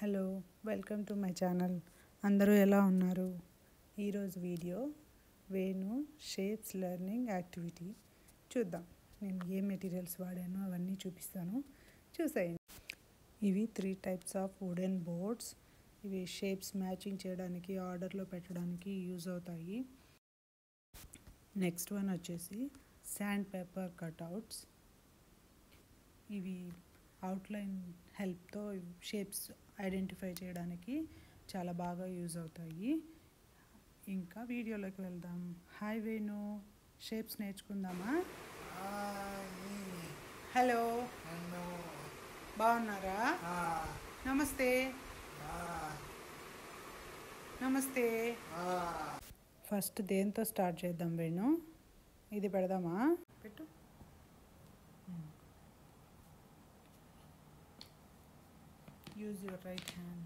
Hello, welcome to my channel. అందరూ ఎలా ఉన్నారు? ఈరోజు video Venu shapes learning activity చూద్దాం. నేను ఏ మెటీరియల్స్ వాడానో అవన్నీ చూపిస్తాను, చూసేయండి. ఇవి 3 టైప్స్ ఆఫ్ వుడెన్ బోర్డ్స్. ఇవి షేప్స్ మ్యాచింగ్ చేయడానికి, ఆర్డర్లో పెట్టడానికి యూజ్ అవుతాయి. నెక్స్ట్ వన్ వచ్చేసి శాండ్ పేపర్ కట్అవుట్స్. ఇవి అవుట్లైన్ హెల్ప్తో షేప్స్ ఐడెంటిఫై చేయడానికి చాలా బాగా యూజ్ అవుతాయి. ఇంకా వీడియోలోకి వెళ్దాం. హాయ్ వేణు, షేప్స్ నేర్చుకుందామా? హలో, బాగున్నారా? నమస్తే. నమస్తే. ఫస్ట్ దేంతో స్టార్ట్ చేద్దాం వేణు? ఇది పెడదామా? పెట్టు. Use your right hand.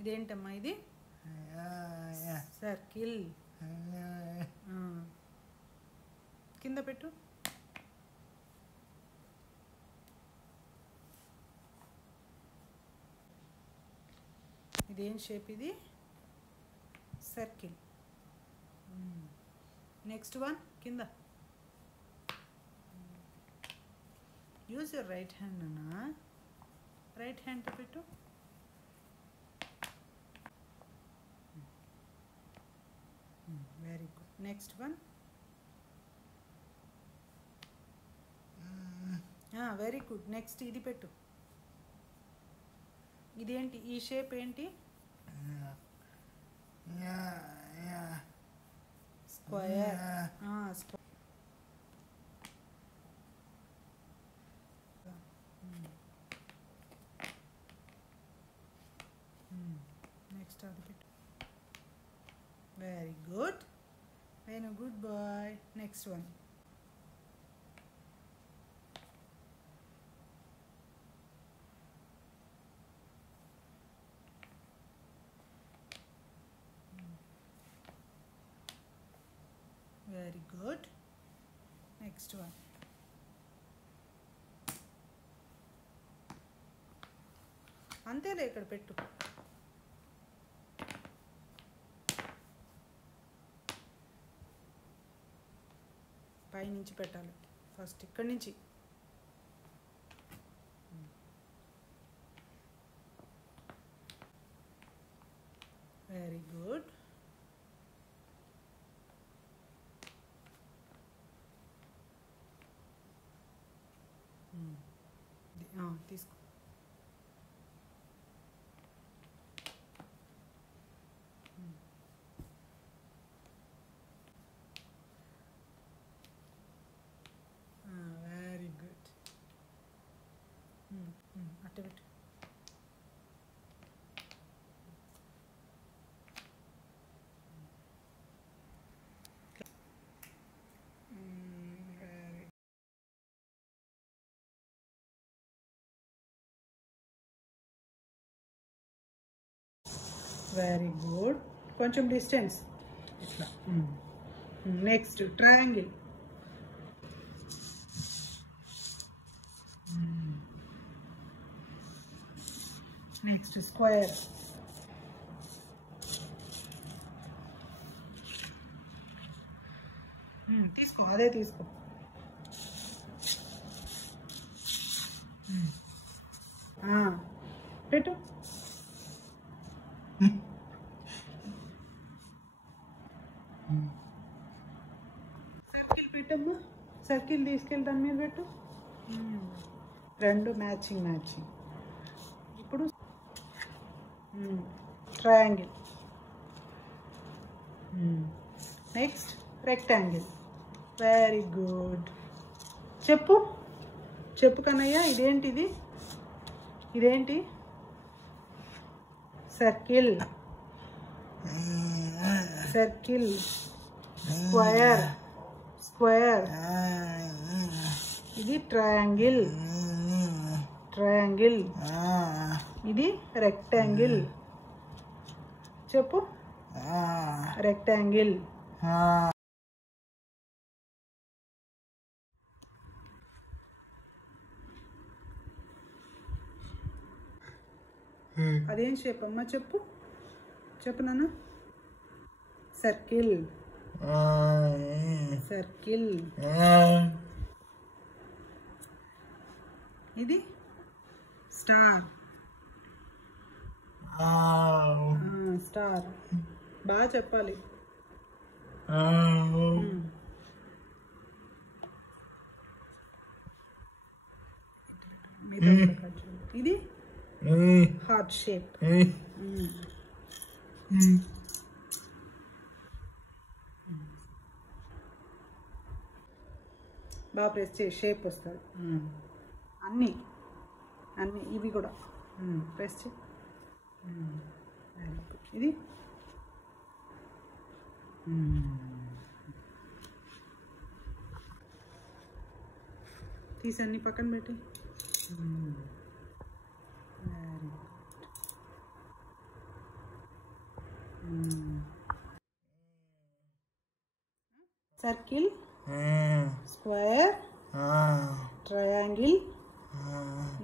ఇదేంటమ్మా ఇది? సర్కిల్. కింద పెట్టు. ఇదేం షేప్ ఇది? సర్కిల్. నెక్స్ట్ వన్ కింద. యూజ్ యువర్ రైట్ హ్యాండ్ అన్నా. రైట్ హ్యాండ్తో పెట్టు. Very good. Next one. Very good. Next ఇది పెట్టు. ఇదేంటి? ఈ షేప్ ఏంటి? స్క్వేర్. నెక్స్ట్ అది పెట్టు. Very good. Venu, good boy. Next one. Very good. Next one. అంతేలే, ఇక్కడ పెట్టు. పైనుంచి పెట్టాలి. ఫస్ట్ ఇక్కడి నుంచి. Very good. తీసుకో. Very good. అట్ట పెట్టు. Very good. కొంచెం డిస్టెన్స్ ఇట్లా. Next triangle. Next square. తీసుకో, అదే తీసుకో. పెట్టు. సర్కిల్ పెట్టమ్మా. సర్కిల్ తీసుకెళ్ళి దాని మీద పెట్టు. రెండు మ్యాచింగ్. ఇప్పుడు triangle. Next rectangle. Very good. చెప్పు కన్నయ్య, ఇదేంటిది? ఇదేంటి? సర్కిల్. స్క్వేర్. ఇది ట్రయాంగిల్. ఇది రెక్టాంగిల్. చెప్పు. రెక్టాంగిల్. అదేం షేప్ అమ్మా చెప్పు చెప్పు నాన్న. Circle circle. ఇది స్టార్ స్టార్. బాగా చెప్పాలి. ఇది హార్ట్ షేప్. బాగా ప్రెస్ చేసి షేప్ వస్తుంది. అన్నీ అన్నీ ఇవి కూడా ప్రెస్ చేయి. ఇది తీసి అన్ని పక్కన పెట్టి. సర్కిల్, స్క్వేర్, ట్రయాంగిల్,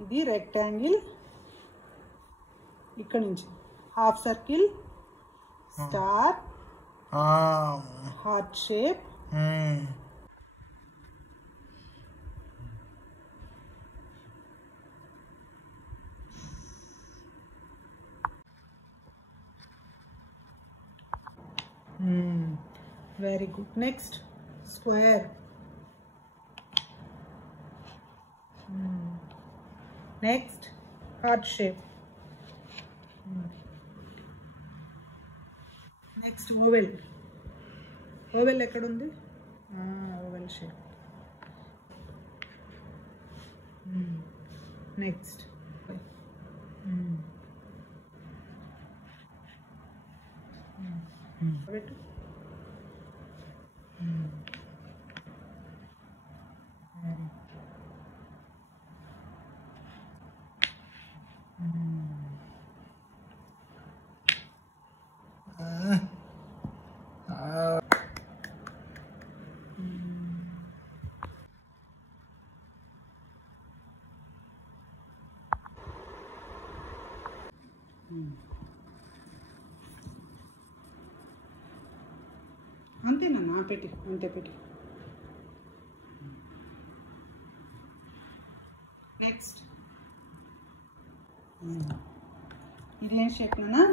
ఇది రెక్టాంగిల్. ఇక్కడ నుంచి half circle, star, heart shape, very good. Next square. Next heart shape. Next oval. Oval ekkada undi? Oval shape. Next పెట్టు. అంతేనా? పెట్టి అంతే పెట్టి. నెక్స్ట్ ఇదేం షేప్ నానా?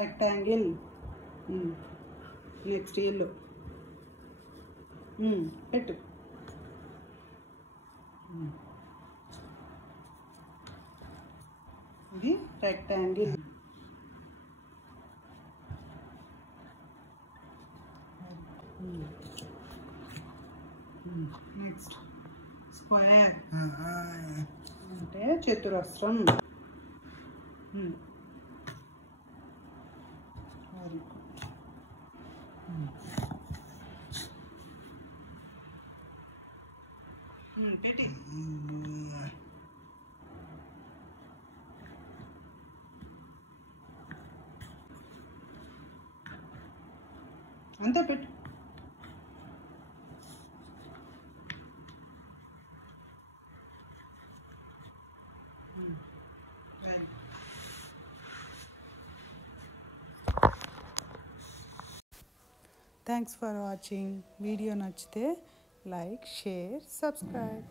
రెక్టాంగిల్. నెక్స్ట్ ఎల్లో పెట్టు. ఇది రెక్టాంగిల్. నెక్స్ట్ స్క్వేర్ అంటే చతురస్రం. పెట్టి అంతే పెట్టు. Thanks for watching. వీడియో నచ్చితే లైక్, షేర్, సబ్స్క్రైబ్.